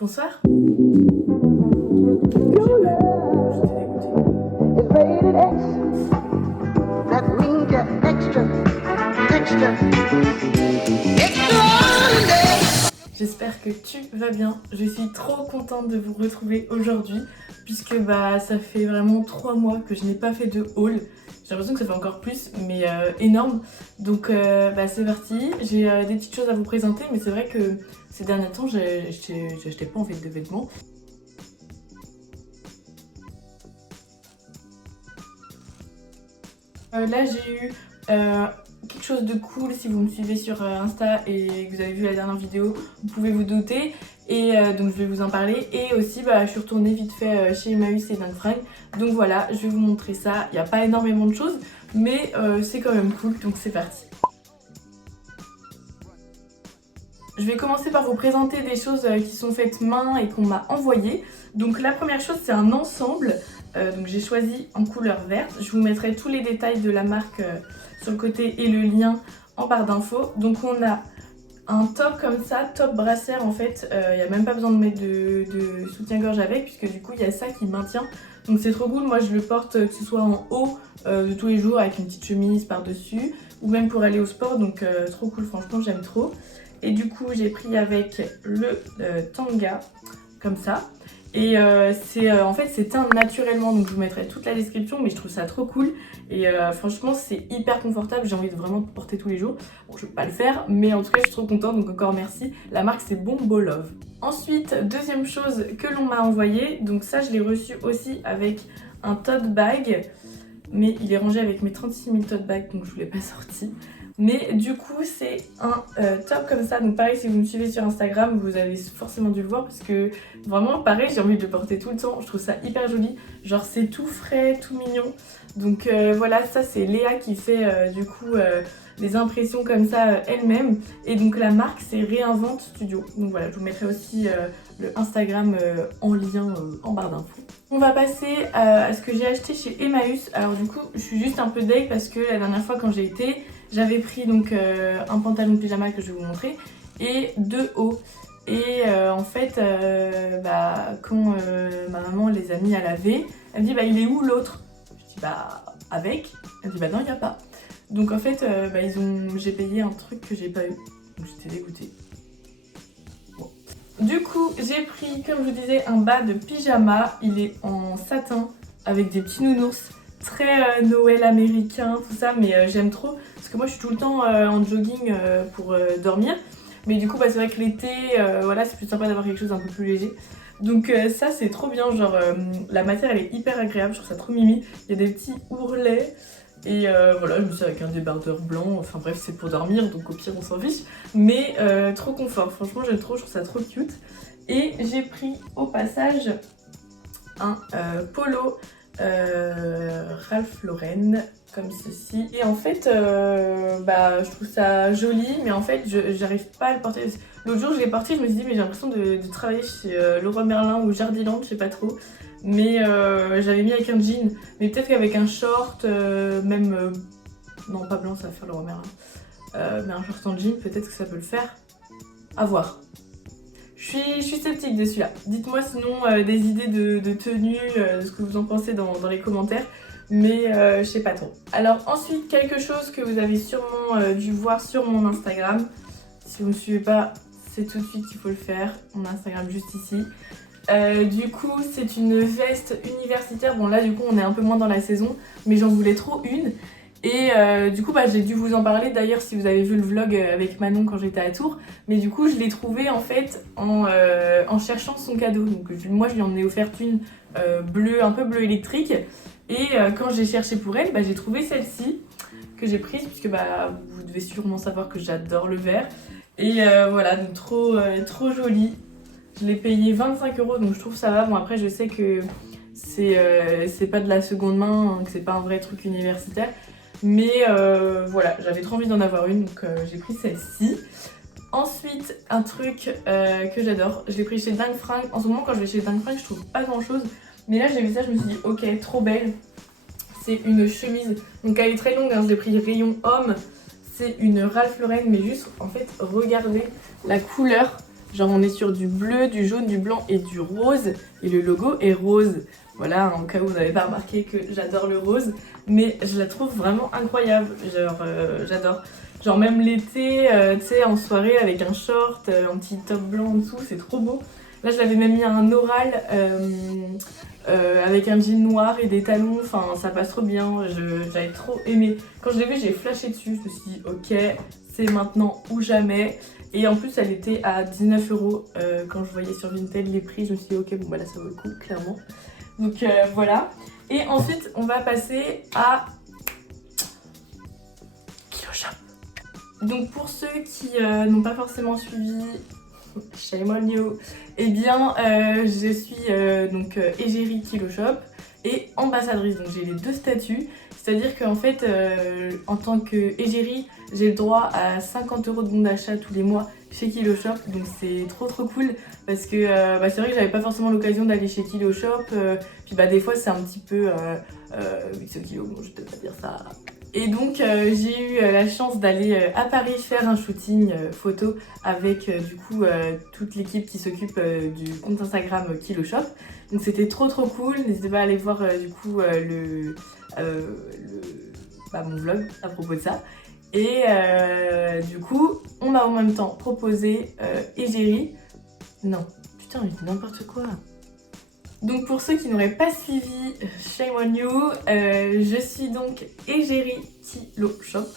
Bonsoir. J'espère que tu vas bien. Je suis trop contente de vous retrouver aujourd'hui puisque ça fait vraiment 3 mois que je n'ai pas fait de haul. J'ai l'impression que ça fait encore plus, mais énorme. Donc c'est parti. J'ai des petites choses à vous présenter, mais c'est vrai que ces derniers temps, j'achetais pas en fait de vêtements. Là j'ai eu quelque chose de cool. Si vous me suivez sur Insta et que vous avez vu la dernière vidéo, vous pouvez vous douter. Et donc je vais vous en parler. Et aussi je suis retournée vite fait chez Emmaüs et Dingue Fringues. Donc voilà, je vais vous montrer ça. Il n'y a pas énormément de choses, mais c'est quand même cool, donc c'est parti. Je vais commencer par vous présenter des choses qui sont faites main et qu'on m'a envoyées. Donc la première chose, c'est un ensemble. Donc j'ai choisi en couleur verte. Je vous mettrai tous les détails de la marque sur le côté et le lien en barre d'infos. Donc on a un top comme ça, top brassière en fait. Il n'y a même pas besoin de mettre de soutien-gorge avec, puisque du coup il y a ça qui maintient. Donc c'est trop cool. Moi je le porte que ce soit en haut de tous les jours avec une petite chemise par-dessus, ou même pour aller au sport. Donc trop cool, franchement j'aime trop. Et du coup j'ai pris avec le tanga comme ça. Et en fait c'est teint naturellement, donc je vous mettrai toute la description, mais je trouve ça trop cool. Et franchement c'est hyper confortable, j'ai envie de vraiment porter tous les jours. Bon, je vais pas le faire, mais en tout cas je suis trop contente, donc encore merci. La marque c'est Bombo Love. Ensuite, deuxième chose que l'on m'a envoyé, donc ça je l'ai reçu aussi avec un tote bag, mais il est rangé avec mes 36 000 tote bags, donc je vous l'ai pas sorti. Mais du coup c'est un top comme ça, donc pareil si vous me suivez sur Instagram vous avez forcément dû le voir, parce que vraiment pareil j'ai envie de le porter tout le temps, je trouve ça hyper joli, genre c'est tout frais, tout mignon. Donc voilà, ça c'est Léa qui fait du coup les impressions comme ça elle-même, et donc la marque c'est Réinvente Studio. Donc voilà, je vous mettrai aussi le Instagram en lien en barre d'infos. On va passer à ce que j'ai acheté chez Emmaüs. Alors du coup je suis juste un peu deg parce que la dernière fois quand j'ai été, j'avais pris donc un pantalon de pyjama que je vais vous montrer et 2 hauts. Et en fait, quand ma maman les a mis à laver, elle me dit il est où l'autre? Je dis avec. Elle me dit non, il n'y a pas. Donc en fait, j'ai payé un truc que j'ai pas eu. Donc j'étais dégoûtée. Bon. Du coup, j'ai pris, comme je vous disais, un bas de pyjama. Il est en satin avec des petits nounours. Très Noël américain, tout ça, mais j'aime trop parce que moi je suis tout le temps en jogging pour dormir, mais du coup c'est vrai que l'été voilà, c'est plus sympa d'avoir quelque chose un peu plus léger. Donc ça c'est trop bien, genre la matière elle est hyper agréable, je trouve ça trop mimi, il y a des petits ourlets et voilà, je me suis avec un débardeur blanc, enfin bref c'est pour dormir donc au pire on s'en fiche, mais trop confort, franchement j'aime trop, je trouve ça trop cute. Et j'ai pris au passage un polo Ralph Lauren comme ceci, et en fait je trouve ça joli, mais en fait j'arrive pas à le porter. L'autre jour je l'ai porté, je me suis dit mais j'ai l'impression de travailler chez Leroy Merlin ou Jardiland, je sais pas trop, mais j'avais mis avec un jean, mais peut-être qu'avec un short même non pas blanc, ça va faire Leroy Merlin, mais un short en jean peut-être que ça peut le faire, à voir. Je suis sceptique de celui-là. Dites-moi sinon des idées de tenue, de ce que vous en pensez dans les commentaires. Mais je sais pas trop. Alors ensuite, quelque chose que vous avez sûrement dû voir sur mon Instagram. Si vous ne me suivez pas, c'est tout de suite qu'il faut le faire. Mon Instagram juste ici. Du coup, c'est une veste universitaire. Bon là, du coup, on est un peu moins dans la saison, mais j'en voulais trop une. Et du coup j'ai dû vous en parler d'ailleurs si vous avez vu le vlog avec Manon quand j'étais à Tours. Mais du coup je l'ai trouvée en fait en cherchant son cadeau. Donc moi je lui en ai offert une bleue, un peu bleu électrique. Et quand j'ai cherché pour elle, j'ai trouvé celle-ci que j'ai prise, puisque vous devez sûrement savoir que j'adore le vert. Et voilà, donc trop jolie. Je l'ai payé 25 €, donc je trouve ça va. Bon après je sais que c'est pas de la seconde main, hein, que c'est pas un vrai truc universitaire. Mais voilà, j'avais trop envie d'en avoir une, donc j'ai pris celle-ci. Ensuite, un truc que j'adore, je l'ai pris chez Dingue Fringues. En ce moment, quand je vais chez Dingue Fringues, je trouve pas grand chose. Mais là, j'ai vu ça, je me suis dit, ok, trop belle. C'est une chemise, donc elle est très longue, hein, je l'ai pris rayon homme. C'est une Ralph Lauren, mais juste, en fait, regardez la couleur. Genre on est sur du bleu, du jaune, du blanc et du rose. Et le logo est rose. Voilà, en cas où vous n'avez pas remarqué que j'adore le rose. Mais je la trouve vraiment incroyable. Genre, j'adore. Genre même l'été, tu sais, en soirée avec un short, un petit top blanc en dessous, c'est trop beau. Là, je l'avais même mis à un oral avec un jean noir et des talons. Enfin, ça passe trop bien. J'avais trop aimé. Quand je l'ai vu, j'ai flashé dessus. Je me suis dit, ok, c'est maintenant ou jamais. Et en plus, elle était à 19 € quand je voyais sur Vinted les prix. Je me suis dit, ok, bon, bah là, ça vaut le coup, clairement. Donc voilà. Et ensuite, on va passer à Kiloshop. Donc pour ceux qui n'ont pas forcément suivi, shame on you, eh bien je suis donc égérie Kiloshop et ambassadrice, donc j'ai les deux statuts. C'est-à-dire qu'en fait, en tant qu'égérie, j'ai le droit à 50 € de bon d'achat tous les mois chez Kiloshop, donc c'est trop cool parce que c'est vrai que j'avais pas forcément l'occasion d'aller chez Kiloshop, puis des fois c'est un petit peu 800 kilos, bon je peux pas dire ça. Et donc j'ai eu la chance d'aller à Paris faire un shooting photo avec du coup toute l'équipe qui s'occupe du compte Instagram Kiloshop. Donc c'était trop cool, n'hésitez pas à aller voir du coup mon vlog à propos de ça. Et du coup on m'a en même temps proposé égérie. Non, putain mais n'importe quoi. Donc pour ceux qui n'auraient pas suivi, shame on you, je suis donc égérie Kiloshop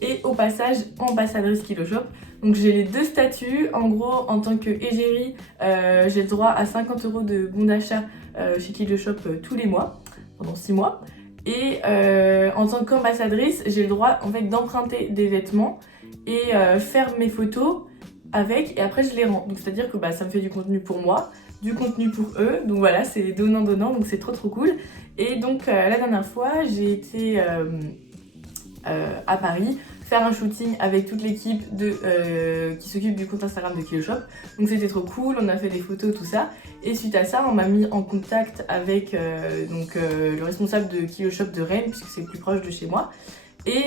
et au passage ambassadrice Kiloshop. Donc j'ai les deux statuts. En gros, en tant que égérie, j'ai le droit à 50 € de bon d'achat chez Kiloshop tous les mois, pendant 6 mois. Et en tant qu'ambassadrice, j'ai le droit en fait d'emprunter des vêtements et faire mes photos avec et après je les rends. Donc c'est à dire que ça me fait du contenu pour moi, du contenu pour eux, donc voilà, c'est donnant-donnant, donc c'est trop cool. Et donc la dernière fois, j'ai été à Paris faire un shooting avec toute l'équipe qui s'occupe du compte Instagram de Kiloshop. Donc c'était trop cool, on a fait des photos, tout ça. Et suite à ça, on m'a mis en contact avec le responsable de Kiloshop de Rennes, puisque c'est le plus proche de chez moi. Et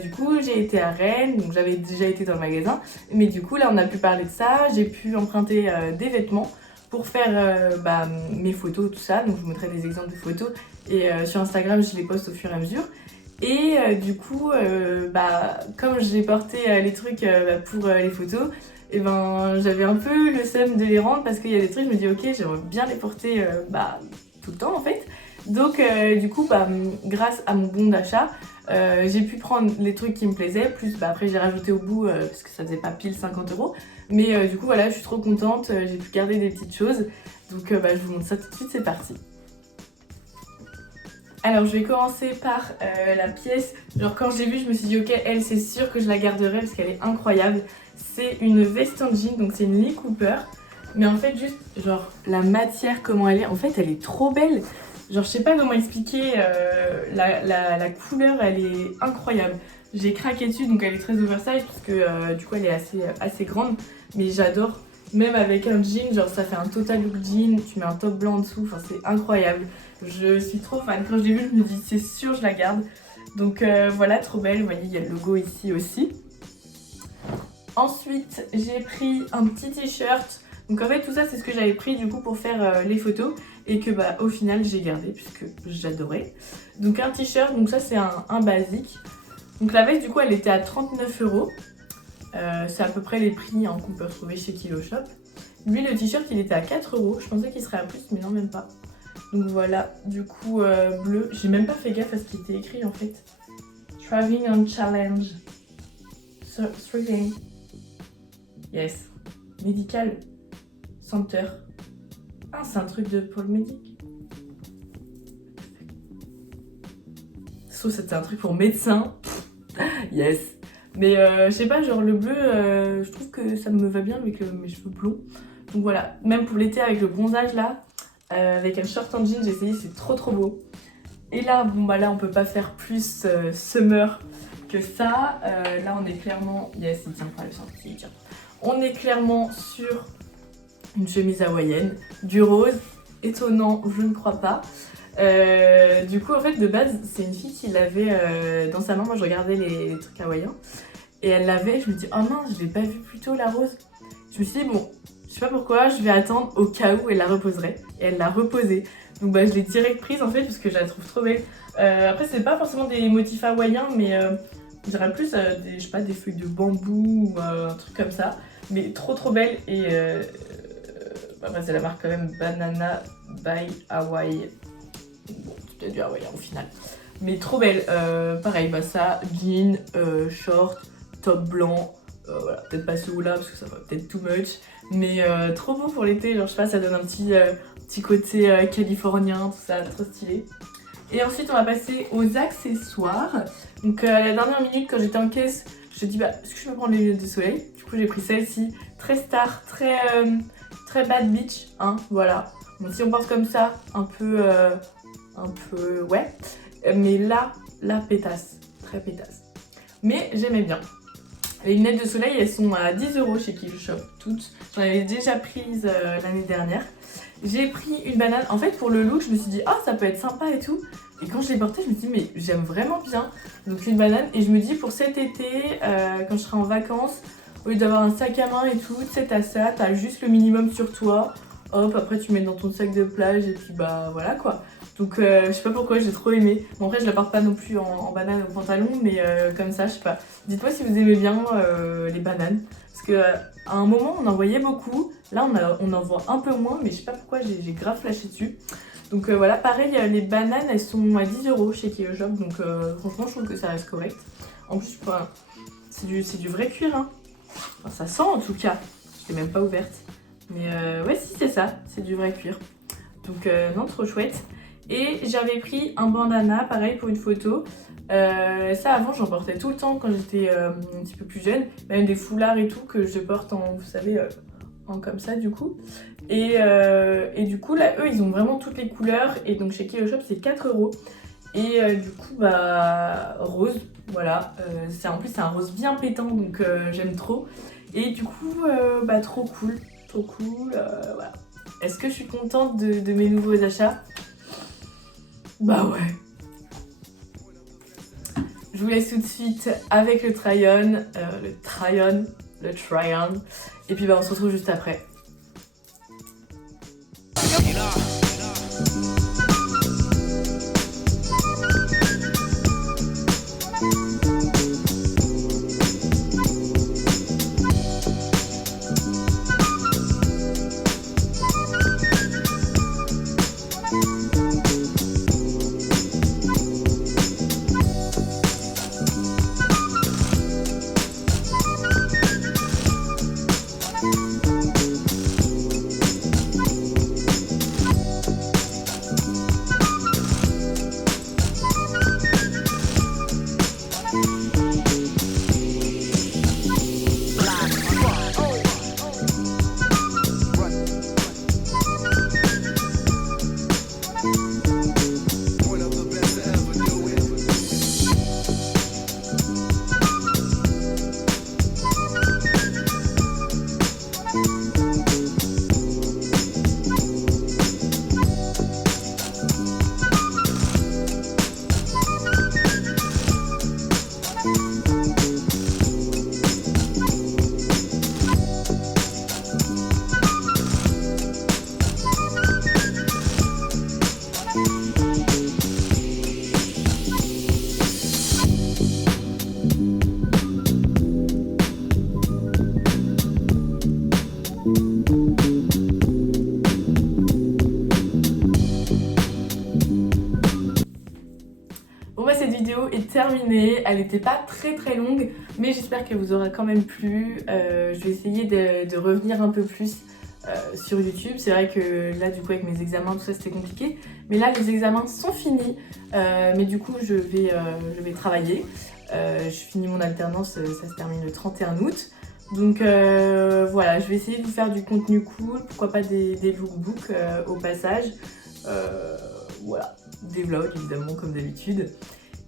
du coup j'ai été à Rennes, donc j'avais déjà été dans le magasin, mais du coup là on a pu parler de ça, j'ai pu emprunter des vêtements pour faire mes photos, tout ça. Donc je vous mettrai des exemples de photos et sur Instagram je les poste au fur et à mesure. Et du coup comme j'ai porté les trucs pour les photos, et j'avais un peu le seum de les rendre parce qu'il y a des trucs, je me dis ok j'aimerais bien les porter tout le temps en fait. Donc du coup grâce à mon bon d'achat, j'ai pu prendre les trucs qui me plaisaient, plus après j'ai rajouté au bout parce que ça faisait pas pile 50 €. Mais du coup voilà, je suis trop contente, j'ai pu garder des petites choses. Donc je vous montre ça tout de suite, c'est parti. Alors je vais commencer par la pièce. Genre quand je l'ai vue, je me suis dit ok, elle c'est sûr que je la garderai parce qu'elle est incroyable. C'est une veste en jean, donc c'est une Lee Cooper. Mais en fait juste genre la matière, comment elle est, en fait elle est trop belle. Genre je sais pas comment expliquer, la couleur elle est incroyable. J'ai craqué dessus, donc elle est très oversize parce que du coup elle est assez grande. Mais j'adore, même avec un jean, genre ça fait un total look jean, tu mets un top blanc en dessous, enfin c'est incroyable. Je suis trop fan, quand je l'ai vue je me dis c'est sûr je la garde. Donc voilà, trop belle, vous voyez il y a le logo ici aussi. Ensuite j'ai pris un petit t-shirt. Donc en fait tout ça c'est ce que j'avais pris du coup pour faire les photos et que au final j'ai gardé puisque j'adorais. Donc un t-shirt, donc ça c'est un basique. Donc la veste du coup elle était à 39 €. C'est à peu près les prix qu'on peut retrouver chez Kiloshop. Lui le t-shirt il était à 4 €, je pensais qu'il serait à plus mais non même pas. Donc voilà, du coup bleu, j'ai même pas fait gaffe à ce qui était écrit en fait. Traveling on challenge. Thriving. Yes. Medical Center. Ah c'est un truc pour le médic. Sauf c'était un truc pour médecin. Yes. Mais je sais pas, genre le bleu, je trouve que ça me va bien avec mes cheveux blonds. Donc voilà, même pour l'été avec le bronzage là, avec un short en jean, j'ai essayé, c'est trop beau. Et là, là on peut pas faire plus summer que ça. Là on est clairement, yes il tient pas le sens, il tient. On est clairement sur une chemise hawaïenne, du rose, étonnant, je ne crois pas. Du coup en fait de base c'est une fille qui l'avait dans sa main, moi je regardais les trucs hawaïens et elle l'avait, je me dis oh mince je l'ai pas vu plus tôt la rose. Je me suis dit bon Je sais pas pourquoi, je vais attendre au cas où elle la reposerait. Et elle l'a reposée. Donc bah je l'ai direct prise en fait parce que je la trouve trop belle. Après c'est pas forcément des motifs hawaïens mais je dirais plus des, je sais pas, des feuilles de bambou ou un truc comme ça. Mais trop belle et bah, c'est la marque quand même Banana by Hawaii. Bon, c'est peut-être du hawaïen au final. Mais trop belle. Pareil, bah ça, jean, short, top blanc. Voilà, peut-être pas ce haut-là parce que ça va peut-être too much. Mais trop beau pour l'été, genre je sais pas, ça donne un petit côté californien, tout ça, trop stylé. Et ensuite on va passer aux accessoires. Donc à la dernière minute quand j'étais en caisse, je me suis dit bah est-ce que je peux prendre les lunettes de soleil? Du coup j'ai pris celle-ci, très star, très bad bitch, hein, voilà. Bon si on pense comme ça, un peu ouais. Mais là pétasse, très pétasse. Mais j'aimais bien. Les lunettes de soleil, elles sont à 10 € chez Kilo Shop, toutes. J'en avais déjà prises l'année dernière. J'ai pris une banane. En fait, pour le look, je me suis dit, ah, ça peut être sympa et tout. Et quand je l'ai portée, je me suis dit, mais j'aime vraiment bien. Donc, une banane. Et je me dis, pour cet été, quand je serai en vacances, au lieu d'avoir un sac à main et tout, tu sais, t'as ça, t'as juste le minimum sur toi. Hop, après, tu mets dans ton sac de plage et puis, bah, voilà quoi. Donc je sais pas pourquoi, j'ai trop aimé. Bon après je la porte pas non plus en banane au pantalon, mais comme ça, je sais pas. Dites-moi si vous aimez bien les bananes. Parce que à un moment on en voyait beaucoup, là on en voit un peu moins, mais je sais pas pourquoi j'ai grave flashé dessus. Donc voilà, pareil, les bananes elles sont à 10 € chez Kilo Shop, donc franchement je trouve que ça reste correct. En plus c'est du vrai cuir, hein. Enfin, ça sent en tout cas, je l'ai même pas ouverte. Mais ouais si c'est ça, c'est du vrai cuir. Donc non, trop chouette. Et j'avais pris un bandana, pareil pour une photo. Ça avant j'en portais tout le temps quand j'étais un petit peu plus jeune. Même des foulards et tout que je porte en, vous savez, en comme ça du coup. Et du coup là eux ils ont vraiment toutes les couleurs. Et donc chez Kilo Shop c'est 4 €. Et du coup bah rose, voilà. En plus c'est un rose bien pétant donc j'aime trop. Et du coup bah trop cool, voilà. Est-ce que je suis contente de mes nouveaux achats? Bah ouais. Je vous laisse tout de suite avec le try-on. Et puis bah on se retrouve juste après. Cette vidéo est terminée, elle n'était pas très longue, mais j'espère qu'elle vous aura quand même plu. Je vais essayer de revenir un peu plus sur YouTube. C'est vrai que là du coup avec mes examens tout ça c'était compliqué, mais là les examens sont finis, mais du coup je vais travailler. Je finis mon alternance, ça se termine le 31 août. Donc voilà, je vais essayer de vous faire du contenu cool, pourquoi pas des lookbooks au passage. Voilà, des vlogs évidemment comme d'habitude.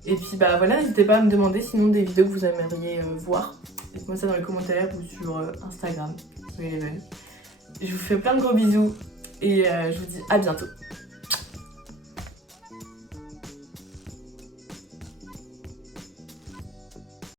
Et puis bah voilà, n'hésitez pas à me demander sinon des vidéos que vous aimeriez voir. Dites-moi ça dans les commentaires ou sur Instagram, sur Eleven. Je vous fais plein de gros bisous et je vous dis à bientôt.